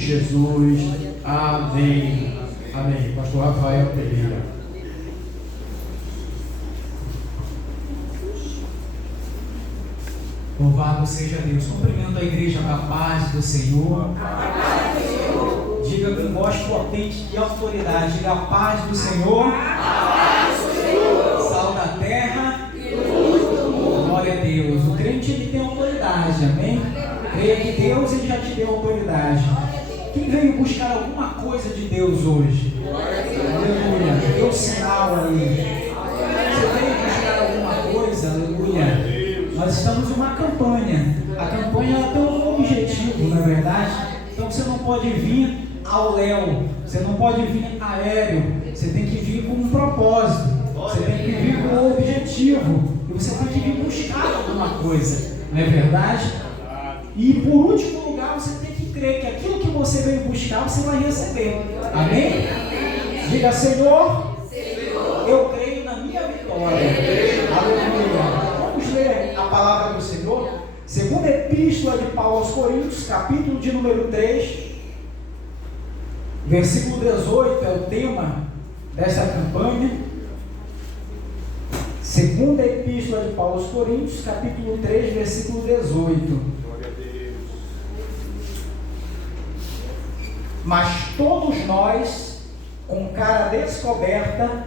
Jesus. Amém. Amém. Pastor Rafael Pereira. Louvado seja Deus. Cumprimento a igreja com a paz do Senhor. Diga com voz potente e autoridade. Diga a paz do Senhor. Sal da terra. Glória a Deus. O crente ele tem autoridade, amém? Creia que Deus ele já te deu autoridade. Quem veio buscar alguma coisa de Deus hoje? Aleluia. Deu sinal aí. Você veio buscar alguma coisa? Aleluia. Nós estamos em uma campanha. A campanha ela tem um objetivo, na verdade. Então você não pode vir ao léu, você não pode vir aéreo. Você tem que vir com um propósito. Você tem que vir com um objetivo. E você tem que vir buscar alguma coisa, não é verdade? E por último lugar, você tem que crer que aquilo que você veio buscar, você vai receber. Amém? Diga, Senhor, eu creio na minha vitória. Aleluia. Vamos ler a palavra do Senhor. Segunda Epístola de Paulo aos Coríntios, capítulo de número 3, versículo 18 é o tema dessa campanha. Segunda Epístola de Paulo aos Coríntios, capítulo 3, versículo 18. Mas todos nós, com cara descoberta,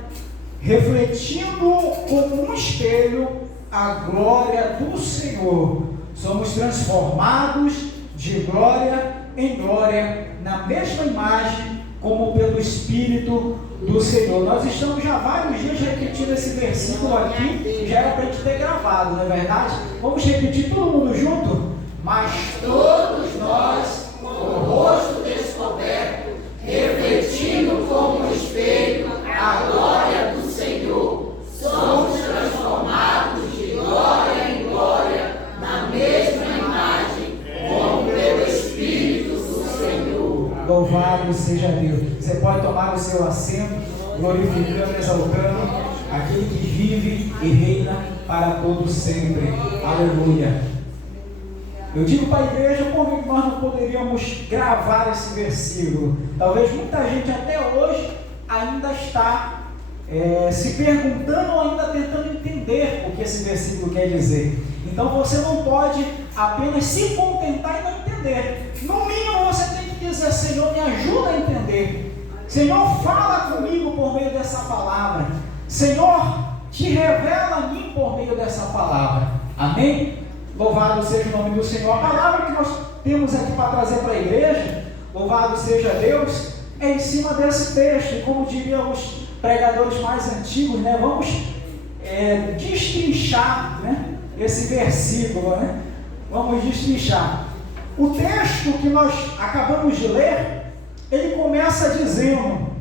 refletindo como um espelho a glória do Senhor, somos transformados de glória em glória, na mesma imagem, como pelo Espírito do Senhor. Nós estamos já vários dias repetindo esse versículo aqui, já era para a gente ter gravado, não é verdade? Vamos repetir todo mundo junto? Mas todos nós, com o rosto descoberto, refletindo como um espelho a glória do Senhor, somos transformados de glória em glória, na mesma imagem, como pelo Espírito do Senhor. Louvado seja Deus. Você pode tomar o seu assento, glorificando, exaltando aquele que vive e reina para todo sempre. Aleluia. Eu digo para a igreja como nós não poderíamos gravar esse versículo. Talvez muita gente até hoje ainda está se perguntando ou ainda tentando entender o que esse versículo quer dizer. Então você não pode apenas se contentar e não entender. No mínimo você tem que dizer: Senhor, me ajuda a entender. Senhor, fala comigo por meio dessa palavra. Senhor, te revela a mim por meio dessa palavra. Amém? Louvado seja o nome do Senhor. A palavra que nós temos aqui para trazer para a igreja, louvado seja Deus, é em cima desse texto. E como diriam os pregadores mais antigos, né, vamos destrinchar, né, esse versículo, né? Vamos destrinchar. O texto que nós acabamos de ler, ele começa dizendo,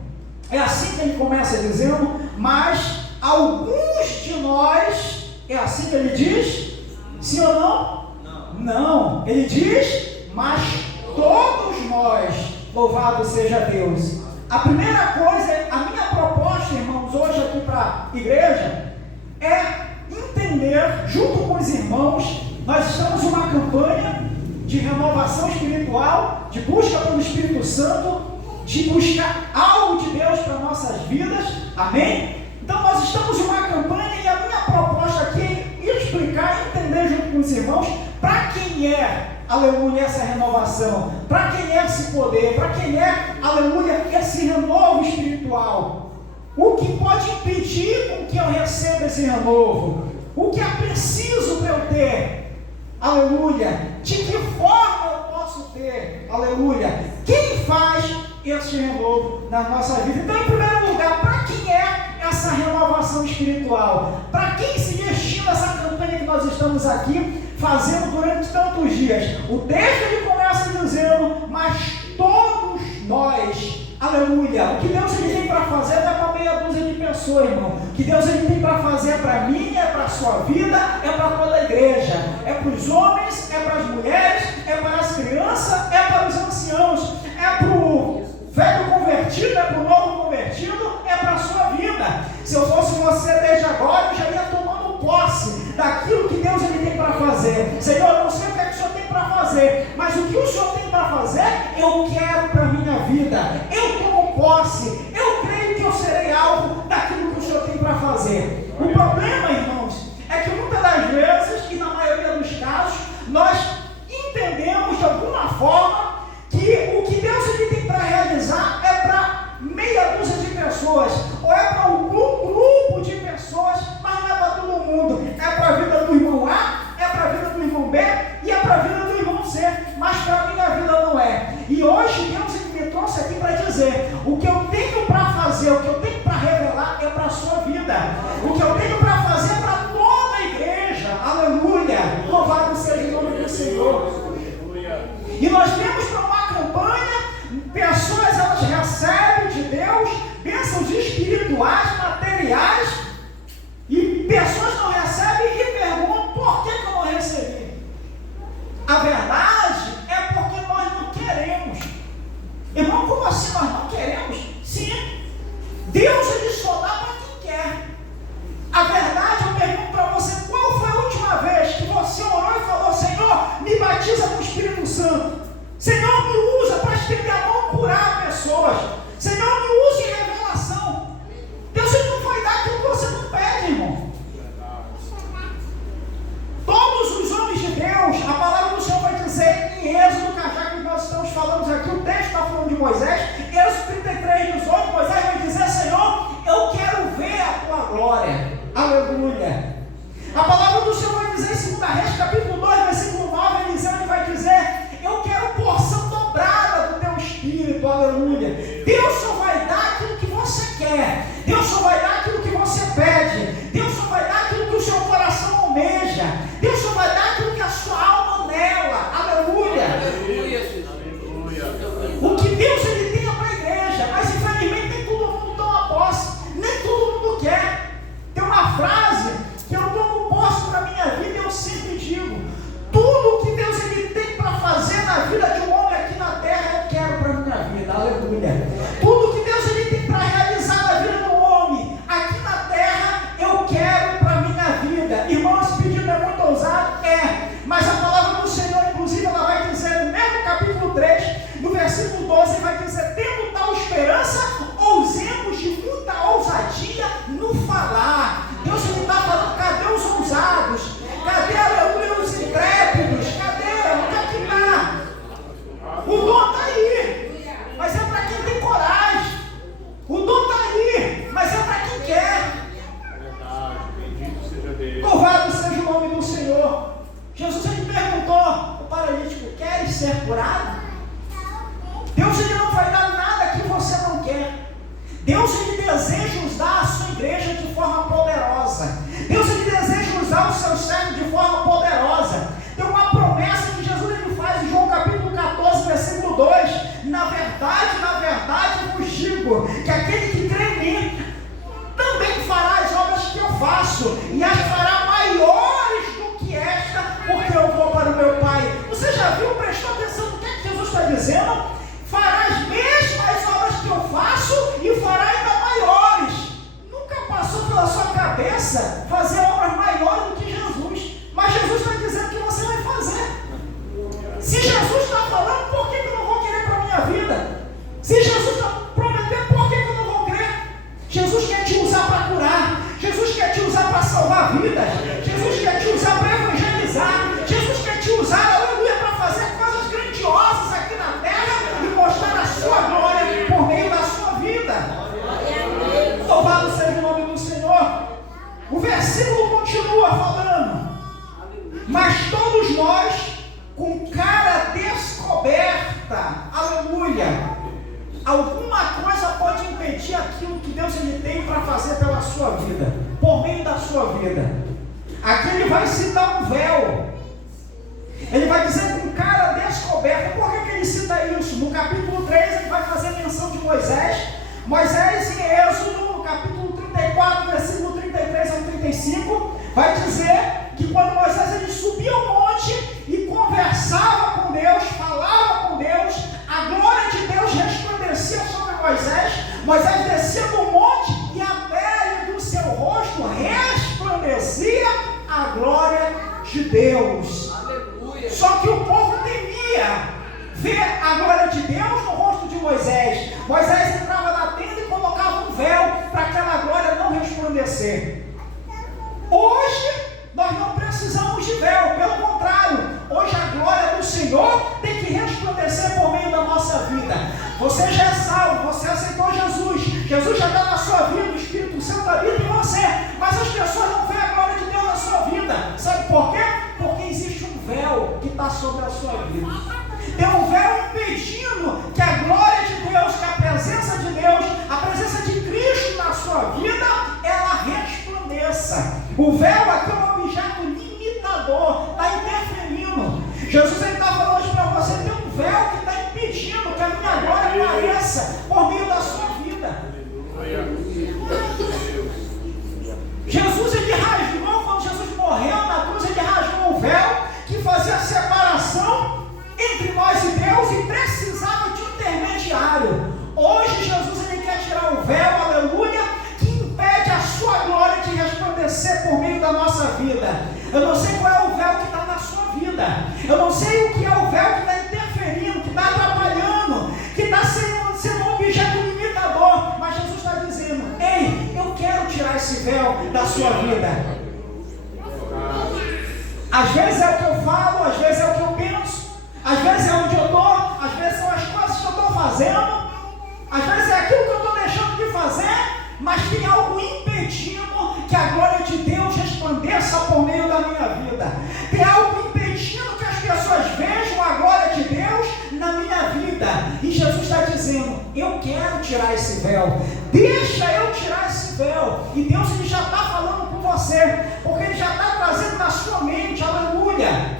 é assim que ele começa dizendo, mas alguns de nós, é assim que ele diz? Sim ou não? Não. Ele diz, mas todos nós, louvado seja Deus. A primeira coisa, a minha proposta, irmãos, hoje aqui para a igreja, é entender, junto com os irmãos, nós estamos em uma campanha de renovação espiritual, de busca pelo Espírito Santo, de buscar algo de Deus para nossas vidas, amém? Então nós estamos em uma campanha e a minha proposta aqui é explicar e entender junto com os irmãos para quem é, aleluia, essa renovação, para quem é esse poder, para quem é, aleluia, esse renovo espiritual. O que pode impedir com que eu receba esse renovo? O que é preciso para eu ter? Aleluia. De que forma eu posso ter? Aleluia. Quem faz esse renovo na nossa vida? Então, em primeiro lugar, para quem é essa renovação espiritual? Para quem se destina essa campanha que nós estamos aqui fazendo durante tantos dias? O texto ele começa dizendo, mas todos nós, aleluia, o que Deus ele tem para fazer não é para meia dúzia de pessoas, irmão. O que Deus ele tem para fazer é para mim, é para a sua vida, é para toda a igreja, é para os homens, é para as mulheres, é para as crianças, é para os anciãos, é para o velho convertido, é para o novo convertido, é para a sua vida. Se eu fosse você desde agora, eu já ia tomando posse daquilo que Deus ele tem para fazer. Senhor, eu não sei o que é que o Senhor tem para fazer, mas o que o Senhor tem para fazer, eu quero posse, eu creio que eu serei alvo daquilo que o Senhor tem para fazer. O problema, irmãos, é que muitas das vezes, e na maioria dos casos, nós entendemos de alguma forma que o que Deus ele tem para realizar é para meia dúzia de pessoas, ou é para um grupo de pessoas, mas não é para todo mundo. É para a vida do irmão A, é para a vida do irmão B e é para a vida do irmão C, mas para a minha vida não é. E hoje Deus ele me trouxe aqui para dizer: o que eu tenho para fazer, o que eu tenho para revelar é para a sua vida. O que eu tenho para fazer é para toda a igreja. Aleluia! Louvado seja o nome do Senhor. E nós temos para uma campanha, pessoas elas recebem de Deus bênçãos espirituais, materiais, e pessoas não recebem e perguntam: por que eu não recebi? A verdade é porque nós não queremos. Irmão, como assim nós não queremos? Sim, Deus ele só dá para quem quer. A verdade, eu pergunto para você: qual foi a última vez que você orou e falou: Senhor, me batiza com o Espírito Santo? Senhor, me usa para estender a mão e curar pessoas. Senhor, me use em revelação. Deus ele não vai dar aquilo que você não pede, irmão. Todos os homens de Deus, a palavra do Senhor vai dizer em Êxodo, já que nós estamos falando aqui, o texto está falando de Moisés, Êxodo 33:18, Moisés vai dizer: Senhor, eu quero ver a tua glória. Aleluia. A palavra do Senhor vai dizer em 2 Reis, capítulo 2, versículo 9, Eliseu vai dizer: eu quero porção dobrada do teu espírito. Aleluia. Deus só vai dar aquilo que você quer. Deus só vai dar aquilo que você pede. Deus só vai dar aquilo que o seu coração almeja. Deus só vai dar aquilo que a sua alma anela. Aleluia. O que Deus ele tem para a igreja, mas infelizmente nem todo mundo toma posse, nem todo mundo quer. Tem uma frase que eu tomo posse para a minha vida e eu sempre digo: tudo que Deus ele tem para fazer na vida de um homem aqui na terra, eu quero para a minha vida. Aleluia. Tudo que Deus ele tem para realizar na vida do homem aqui na terra, eu quero para a minha vida. Irmão, esse pedido é muito ousado? É. Mas a palavra do Senhor, inclusive, ela vai dizer no mesmo capítulo 3, no versículo 12, vai dizer: tendo tal esperança, ousemos de muita ousadia no falar. Deus ele está falando: cadê os ousados? Cadê, aleluia, os intrépidos? Cadê? Onde é que está? O dom está aí, mas é para quem tem coragem. O dom está aí, mas é para quem quer. Louvado seja o nome do Senhor. Jesus ele perguntou ao paralítico: queres ser curado? Deus ele não vai dar nada que você não quer. Deus ele deseja usar a sua igreja de forma poderosa. Deus ele deseja usar os seus servos de forma poderosa. Tem uma promessa que Jesus ele faz em João capítulo 14, versículo 2. Na verdade vos digo que aquele que crê em mim também fará as obras que eu faço, e as fará maiores do que esta, porque eu vou para o meu Pai. Você já viu, prestou atenção no que é que Jesus está dizendo? Fará as mesmas obras que eu faço e fará ainda maiores. Nunca passou pela sua cabeça fazer obras maiores do que Jesus, mas Jesus está dizendo que você vai fazer. Se Jesus está falando, por que eu não vou querer para a minha vida? Se Jesus está prometendo, por que eu não vou crer? Jesus quer te usar para curar, Jesus quer te usar para salvar vidas, Jesus quer te usar para evangelizar, Jesus quer te usar, aleluia, para fazer coisas grandiosas aqui na terra e mostrar a sua glória por meio da sua vida. Louvado seja o nome do Senhor. O versículo continua falando: mas todos nós com cara descoberta, aleluia, alguma coisa pode impedir aquilo que Deus ele tem para fazer pela sua vida, por meio da sua vida. Aqui ele vai citar um véu. Ele vai dizer com cara descoberta. Por que ele cita isso? No capítulo 3 ele vai fazer menção de Moisés. Moisés em Êxodo, no capítulo 34, versículo 33 ao 35, vai dizer que quando Moisés ele subia ao monte e conversava com Deus, falava com Deus, a glória de Deus resplandecia sobre Moisés. Moisés descia do monte e a pele do seu rosto resplandecia a glória de Deus. Aleluia. Só que o povo temia ver a glória de Deus no rosto de Moisés. Moisés entrava na tenda vida. Você já é salvo, você aceitou Jesus. Jesus já está na sua vida, o Espírito Santo habita em você. Mas as pessoas não veem a glória de Deus na sua vida. Sabe por quê? Porque existe um véu que está sobre a sua vida. Tem um véu impedindo que a glória de Deus, que a presença de Deus, a presença de Cristo na sua vida, ela resplandeça. O véu aqui é um objeto limitador, está interferindo. Jesus está falando para você, tem um véu que está impedindo que a minha glória apareça por meio da sua vida. Jesus, ele rasgou, quando Jesus morreu na cruz, ele rasgou o véu que fazia a separação entre nós e Deus e precisava de um intermediário. Hoje Jesus, ele quer tirar o véu, aleluia, que impede a sua glória de resplandecer por meio da nossa vida. Eu não sei qual é o véu que está na sua vida. Eu não sei o que é o véu que está interferindo, que está atrapalhando, que está sendo um objeto limitador. Mas Jesus está dizendo, ei, eu quero tirar esse véu da sua vida. Às vezes é o que eu falo, às vezes é o que eu penso, às vezes é onde eu estou, às vezes são as coisas que eu estou fazendo, às vezes é aquilo que eu estou deixando de fazer, mas tem algo impedindo que a glória de Deus resplandeça por meio da minha vida. Tem algo impedindo que as pessoas vejam a glória de Deus na minha vida. E Jesus está dizendo, eu quero tirar esse véu. Deixa eu tirar esse véu. E Deus, ele já está falando com você, porque ele já está trazendo na sua mente, aleluia.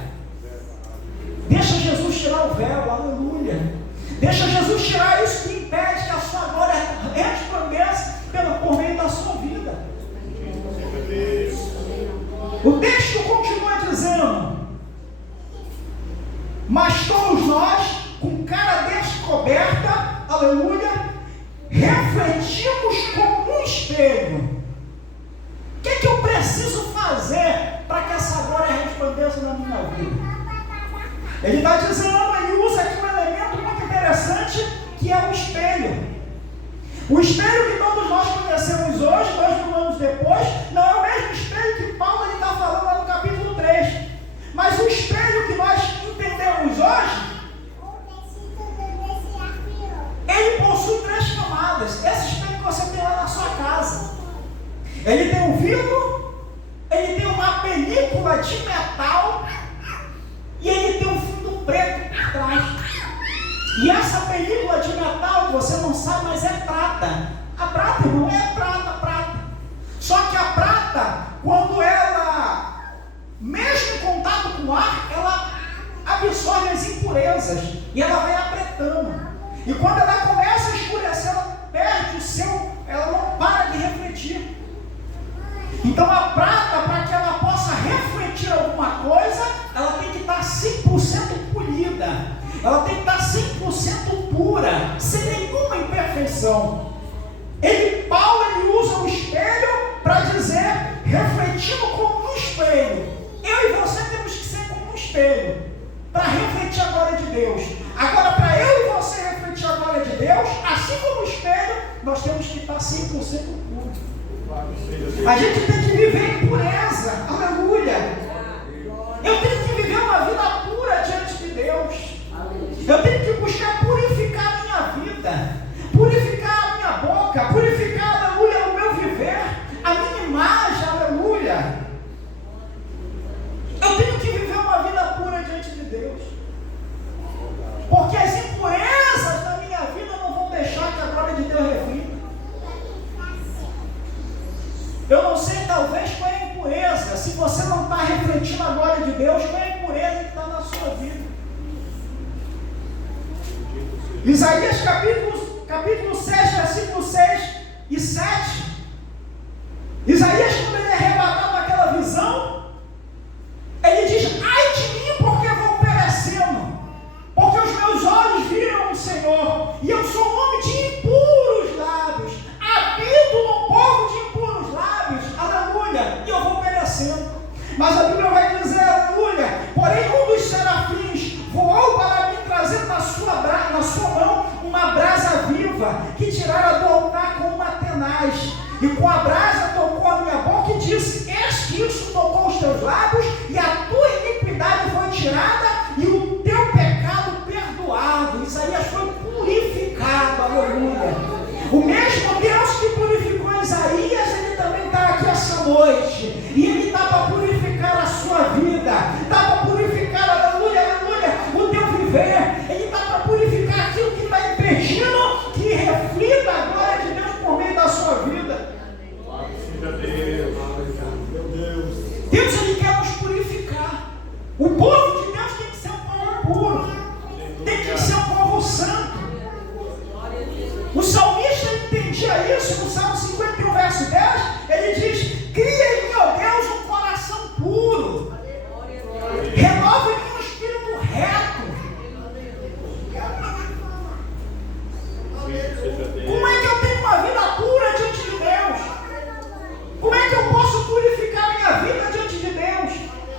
Deixa Jesus tirar o véu, aleluia. Deixa Jesus tirar isso que impede que a sua glória resplandeça por meio da sua vida. O texto continua dizendo, mas todos nós, com cara descoberta, aleluia, refletimos como um espelho. O que é que eu preciso fazer para que essa glória resplandeça na minha vida? Ele está dizendo, ele usa aqui um elemento muito interessante, que é o espelho. O espelho que todos nós conhecemos hoje, 2000 anos depois, não é o mesmo espelho que Paulo está falando lá no capítulo 3. Mas o espelho que nós entendemos hoje, ele possui 3 camadas. Esse espelho que você tem lá na sua casa, ele tem um vidro, ele tem uma película de metal e ele tem um fundo preto por trás. E essa película de metal, você não sabe, mas é prata. A prata não é prata. Só que a prata, quando ela, mesmo em contato com o ar, ela absorve as impurezas e ela vai apretando. E quando ela começa a escurecer, ela perde o seu, ela não para de refletir. Então a prata, para que ela possa refletir alguma coisa, ela tem que estar 100% polida. Ela tem que estar 100% pura, sem nenhuma imperfeição. Paulo usa o espelho para dizer, refletindo como um espelho. Eu e você temos que ser como um espelho, para refletir a glória de Deus. Agora, para eu e você refletir a glória de Deus, assim como o espelho, nós temos que estar 100% puros. A gente tem que viver em pureza, aleluia. Eu tenho que viver uma vida pura diante de Deus. Eu tenho que buscar purificar a minha vida, purificar a minha boca, purificar, aleluia, o meu viver, a minha imagem, aleluia. Eu tenho que viver uma vida pura diante de Deus, porque as impurezas da minha vida não vão deixar que a glória de Deus reflita. Eu não sei, talvez, qual é a impureza. Se você não está refletindo a glória de Deus, qual é a impureza que está na sua vida? Isaías capítulo 6, versículos 6 e 7. Isaías, quando ele é arrebatado naquela visão, ele diz, ai de mim, porque vou perecendo, porque os meus olhos viram o Senhor, e eu sou um homem de impuros lábios, habito no povo de impuros lábios, aleluia, e eu vou perecendo. Mas a Bíblia vai dizer, aleluia, porém um dos serafins voou para mim, trazendo na sua mão uma brasa viva, que tirara do altar com uma tenaz, e com a brasa tocou a minha boca e disse, eis que isso tocou os teus lábios, e a tua iniquidade foi tirada, e o teu pecado perdoado. Isaías foi purificado noite, e Ele está para purificar a sua vida, está para purificar, aleluia, aleluia, o teu viver. Ele está para purificar aquilo que está impedindo que reflita a glória de Deus por meio da sua vida. Deus, Ele quer nos purificar. O povo de Deus tem que ser um povo puro, tem que ser um povo santo. O salmista entendia isso no Salmo 51, verso 10. Ele diz: cria em mim, ó Deus, um coração puro, renova em mim um espírito reto. Como é que eu tenho uma vida pura diante de Deus? Como é que eu posso purificar minha vida diante de Deus?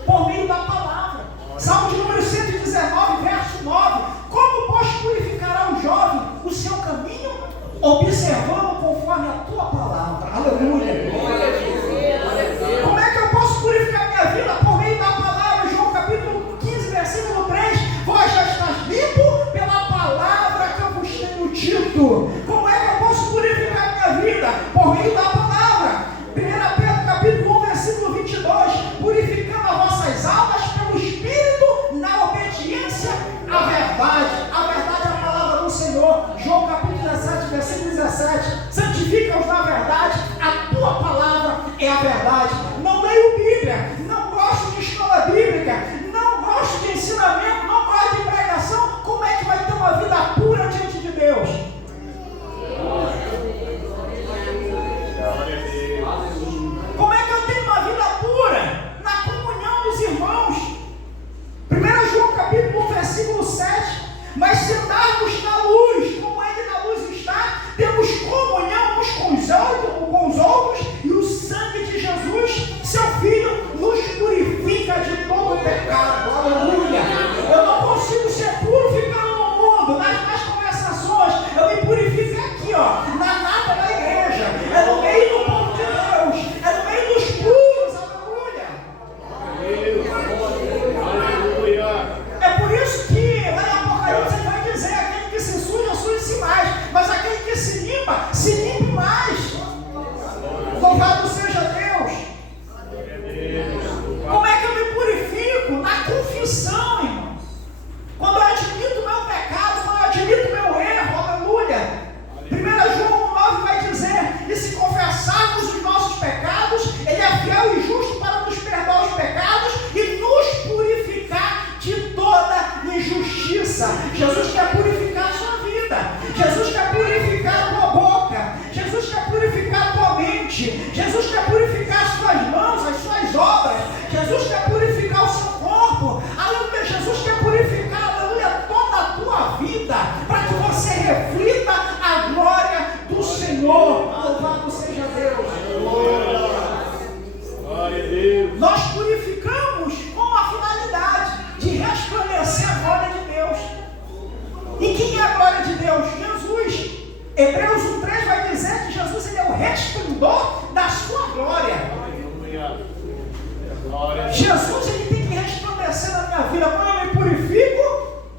Por meio da palavra. Salmo de número 119, verso 9. Como pois purificará o jovem o seu caminho? Observando conforme a tua palavra. Aleluia. Como é que eu posso purificar minha vida? Por meio da palavra. João capítulo 15, versículo 3. Vós já estás limpo pela palavra que eu vos tenho dito. Como é que eu posso purificar minha vida? Por meio da palavra. 1 Pedro capítulo 1, versículo 22. Purificando as vossas almas pelo Espírito na obediência à verdade. A verdade é a palavra do Senhor. João capítulo 17, versículo 17. Santifica-os na verdade, a tua palavra é a verdade. Não leio Bíblia, não gosto de escola bíblica, não gosto de ensinamento, não gosto de pregação. Como é que vai ter uma vida pura diante de Deus? Como é que eu tenho uma vida pura? Na comunhão dos irmãos. 1 João capítulo 1, versículo 7. Mas se andarmos na luz, como Ele na luz está, temos comunhão uns com os outros, e o sangue de Jesus, seu Filho, nos purifica de todo pecado. Aleluia! Eu não consigo ser puro ficando no mundo, nas conversações. Eu me purifico aqui, ó, na nata da igreja. É no meio do povo de Deus, é no meio dos puros. Aleluia! É por isso que lá em Apocalipse ele vai dizer: aquele que se suja, suje-se mais, mas aquele que se limpe mais. Louvado seja Deus. Como é que eu me purifico? Na confissão, irmão. Quando eu admito o meu pecado, quando eu admito o meu erro, aleluia. 1 João 9 vai dizer: e se confessarmos os nossos pecados, Ele é fiel e justo para nos perdoar os pecados e nos purificar de toda injustiça. Jesus quer purificar a sua vida. Jesus quer purificar a tua boca. Jesus quer purificar a tua mente. Jesus quer purificar as suas mãos, as suas obras. Jesus quer purificar o seu corpo. Aleluia. Jesus quer purificar, aleluia, toda a tua vida, para que você reflita a glória do Senhor. Louvado seja Deus. Glória a Deus. Nós purificamos com a finalidade de resplandecer a glória de Deus. E quem é a glória de Deus? Jesus. Hebreus 1,3 vai dizer que Jesus, ele é o resplendor da sua glória. Jesus, ele tem que resplandecer na minha vida. Quando eu me purifico,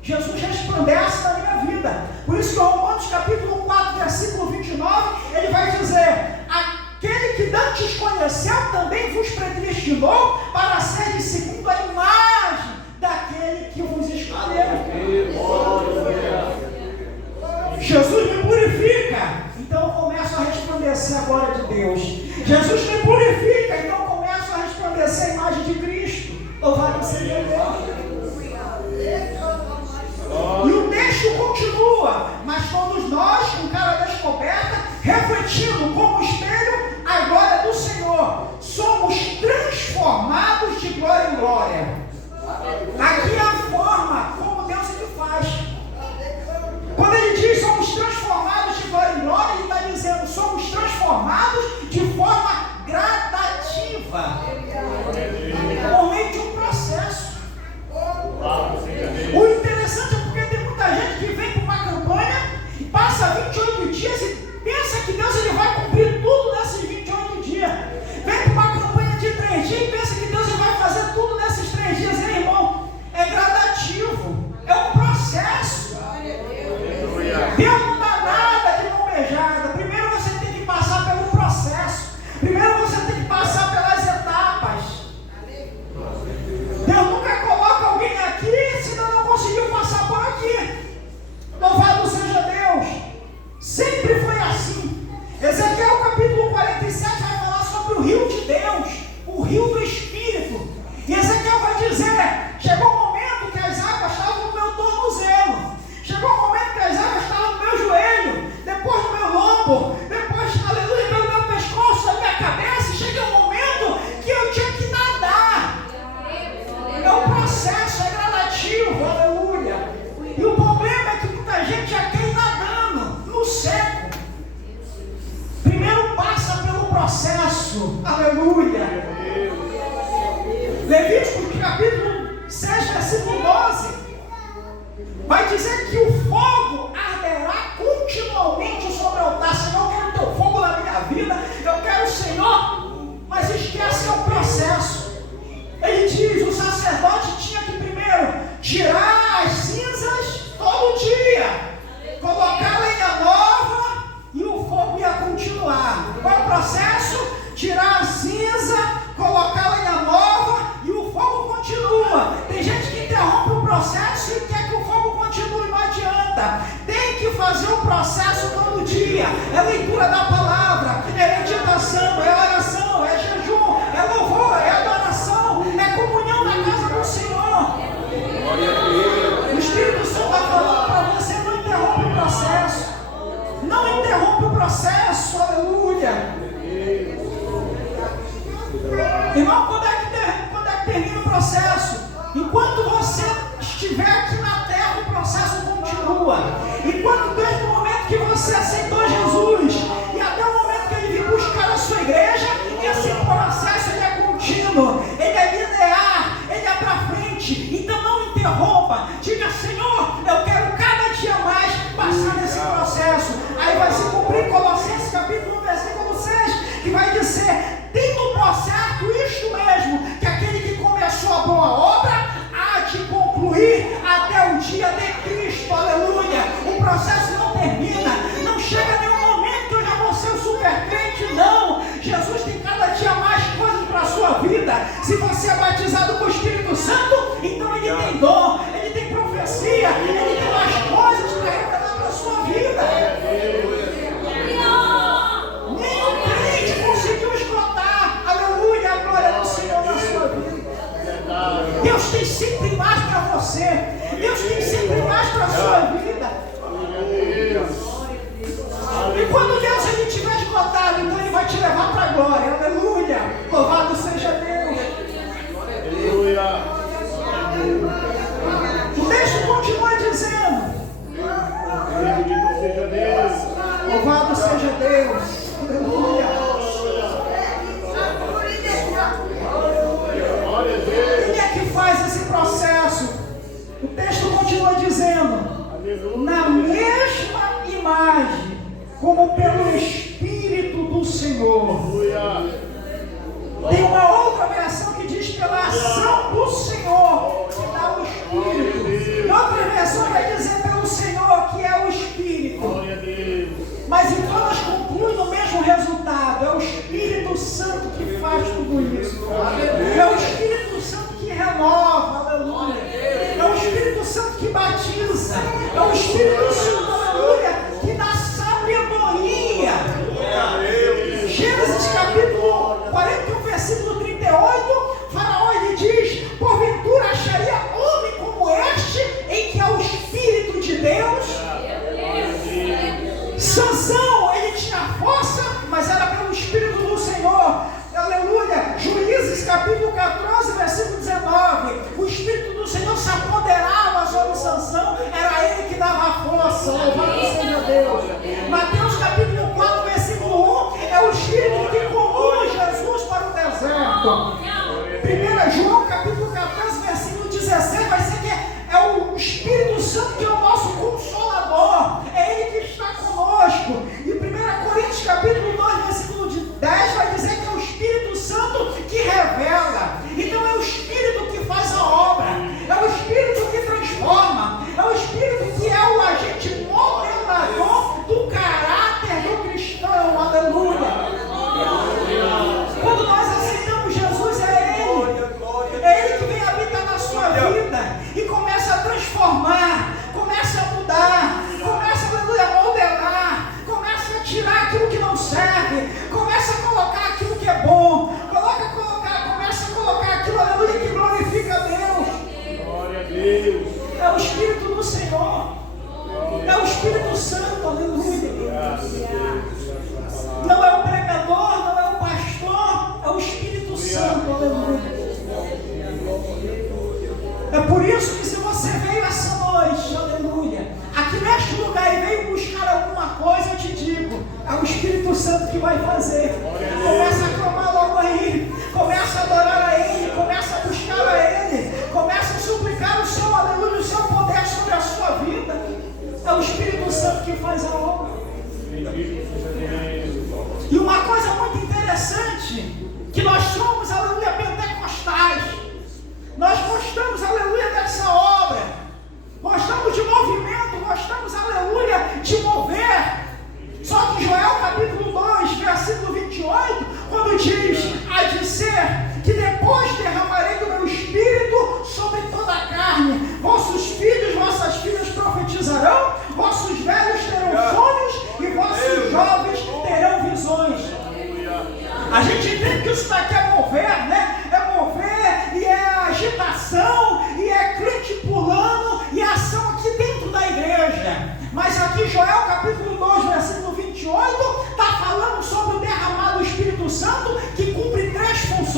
Jesus resplandece na minha vida. Por isso que Romanos capítulo 4, versículo 29, ele vai dizer: aquele que dantes conheceu também vos predestinou para serem segundo a imagem daquele que vos escolheu. Jesus me purifica, então eu começo a resplandecer a glória de Deus. Jesus me purifica, então eu começo a resplandecer a imagem de Cristo. Louvado seja Deus. E o texto continua: mas todos nós, com cara descoberta, refletindo como espelho a glória do Senhor, somos transformados de glória em glória. Aqui é a forma como Deus ele faz. Quando ele diz somos transformados de glória em glória, ele está dizendo somos transformados de forma gradativa, por meio de um processo. O interessante é porque tem muita gente que vem para uma campanha e passa 28 dias e pensa que Deus ele vai cumprir tudo nesses 28 dias. Vem para uma campanha de 3 dias e pensa que Deus ele vai fazer tudo nesses 3 dias. Hein, irmão? É gradativo, é um processo. Deus não dá nada de mão beijada. Primeiro você tem que passar pelo processo. Primeiro você tem que passar pelas etapas. aleluia. Levítico capítulo 6, versículo 12, vai dizer que o fogo arderá continuamente sobre o altar. Senhor, eu quero o teu fogo na minha vida, eu quero o Senhor, mas esquece o processo. Ele diz, o sacerdote tinha que primeiro tirar as cinzas todo dia, colocar lenha nova e o fogo ia continuar. Qual é o processo? Tirar a cinza, colocar lenha nova e o fogo continua. Tem gente que interrompe o processo e quer que o fogo continue, não adianta. Tem que fazer o processo todo dia. É leitura da palavra, é meditação, é oração, é jejum, é louvor, é adoração, é comunhão na casa do Senhor. O Espírito Santo está falando para você, não interrompe o processo. Não interrompe o processo, aleluia. Irmão, quando é que termina o processo? Enquanto você estiver aqui na terra, o processo continua. Enquanto desde o momento que você aceitou Jesus e até o momento que ele vir buscar a sua igreja, esse processo ele é contínuo, ele é linear, ele é para frente. Então não interrompa. Diga, Senhor, eu quero cada dia mais passar nesse processo. Aí vai se cumprir Colossenses capítulo 1, versículo 6, que vai dizer: tendo por certo isto mesmo, que aquele que começou a boa obra há de concluir até o dia de Cristo, aleluia. O processo não termina, não chega nenhum momento que eu já vou ser o super crente, não. Jesus tem cada dia mais coisas para a sua vida. Se você é batizado com o Espírito Santo, então ele tem dom, ele tem profecia, ele tem mais coisas para revelar para a sua vida. Nenhum crente conseguiu esgotar, aleluia, a glória do Senhor na sua vida. Deus tem sempre mais para você, Deus tem sempre mais para a sua vida. E quando Deus ele tiver esgotado, então ele vai te levar para a glória, aleluia. Louvado seja Deus. O texto continua dizendo: louvado seja Deus, aleluia. Quem é que faz esse processo? O texto continua dizendo: na mesma imagem, como pelo Espírito do Senhor. Tem uma outra versão que diz pela ação do Senhor que dá o Espírito. E outra versão vai dizer pelo Senhor que é o Espírito. Mas em todas concluem no mesmo resultado. É o Espírito Santo que faz tudo isso. É o Espírito Santo que renova, aleluia. É o Espírito Santo que batiza. É o Espírito Santo, aleluia, que dá sabedoria. Gênesis capítulo 41, versículo 38, Faraó ele diz: porventura acharia homem como este, em que é o Espírito de Deus? Sansão, ele tinha força, mas era pelo Espírito do Senhor, aleluia. Juízes capítulo 14, versículo 19, o Espírito do Senhor se apoderava sobre Sansão, era ele que dava a força, louvado seja Deus. Mateus capítulo 4, versículo 1, é o Espírito que conduz Jesus para o deserto. 1 João capítulo 14, versículo 16, vai ser que é o Espírito Santo que é o nosso consolador, é ele que está conosco. E 1 Coríntios capítulo 2, versículo 10 vai dizer que é o Espírito Santo que revela. Então é o Espírito que faz a obra, é o Espírito que transforma, é o Espírito que é o agente modelador do caráter do cristão, aleluia. Quando nós aceitamos Jesus, é Ele que vem habitar na sua vida e começa a transformar, começa a mudar, começa, aleluia, a modelar, começa a tirar aquilo que não serve, começa a colocar aquilo que é bom, começa a colocar aquilo, aleluia, que glorifica a Deus. Glória a Deus. É o Espírito do Senhor, é o Espírito Santo, aleluia. Não é o pregador, não é o pastor, é o Espírito Santo, aleluia. É por isso que se você veio essa noite, aleluia, aqui neste lugar e veio buscar alguma coisa, eu te digo, é o Espírito Santo que vai fazer. Começa a clamar logo aí,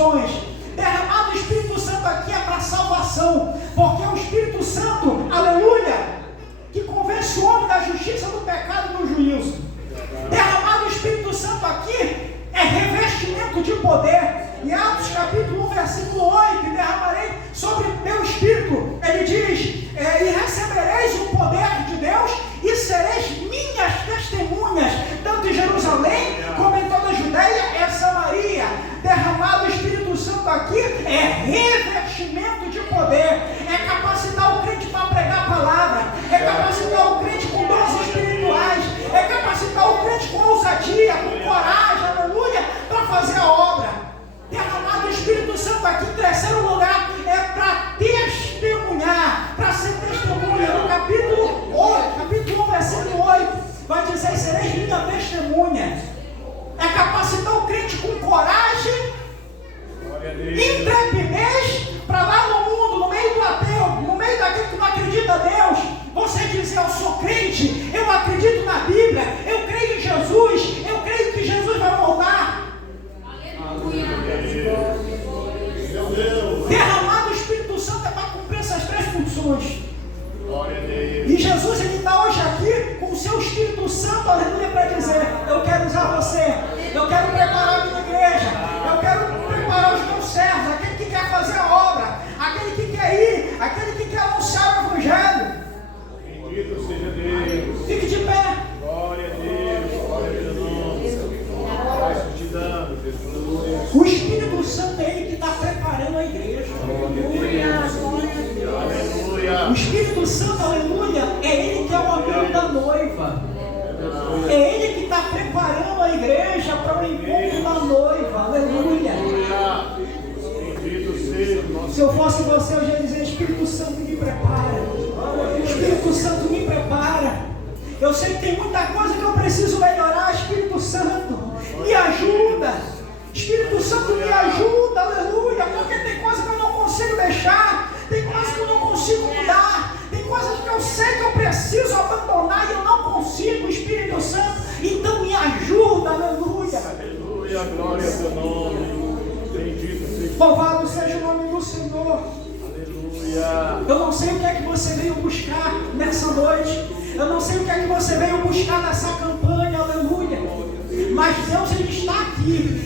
funções. Derramado o Espírito Santo aqui é para salvação, porque é o Espírito Santo, aleluia, que convence o homem da justiça, do pecado e do juízo. Derramado o Espírito Santo aqui é revestimento de poder. Em Atos capítulo 1, versículo 8, derramarei sobre meu Espírito, ele diz, e recebereis o poder de Deus, e sereis minhas testemunhas, tanto em Jerusalém, como em toda a Judeia e Samaria. Derramado o Espírito Santo aqui é revestimento de poder, é capacitar o crente para pregar a palavra, é capacitar o crente com dons espirituais, é capacitar o crente com ousadia, com coragem, aleluia, para fazer a obra. Derramado o Espírito Santo aqui, em terceiro lugar, é para testemunhar, para ser testemunha. No capítulo 1, versículo 8, vai dizer: sereis minha testemunha. É capacitar o crente com coragem, intrepidez, para lá no mundo, no meio do ateu, no meio daquele que não acredita a Deus, você dizer: eu sou crente, eu acredito na Bíblia, eu creio em Jesus, eu creio que Jesus vai voltar. Derramado o Espírito Santo é para cumprir essas três funções. E Jesus, ele está hoje aqui com o seu Espírito Santo, aleluia, para dizer: eu quero usar você, eu quero preparar a minha igreja, eu quero preparar os meus servos, aquele que quer fazer a obra, aquele que quer ir, aquele que quer anunciar o Evangelho. Bendito seja Deus. Fique de pé. Glória a Deus, glória a Deus. Nós te damos, Jesus. O Espírito Santo é ele que está preparando a igreja. Aleluia. O Espírito Santo, aleluia, é ele que é o amigo da noiva. É ele que está preparando a igreja para o encontro da noiva. Aleluia. Bendito seja o nosso. Se eu fosse você, eu ia dizer: Espírito Santo, me prepara. Espírito Santo, me prepara. Eu sei que tem muita coisa que eu preciso melhorar. Espírito Santo, me ajuda. Espírito Santo, me ajuda, aleluia, porque tem coisas que eu não consigo deixar, tem coisas que eu não consigo mudar, tem coisas que eu sei que eu preciso abandonar e eu não consigo. Espírito Santo, então me ajuda, aleluia. Aleluia, glória ao teu nome. Bendito seja. Louvado seja o nome do Senhor. Aleluia. Eu não sei o que é que você veio buscar nessa noite, eu não sei o que é que você veio buscar nessa campanha, aleluia, mas Deus, ele está aqui.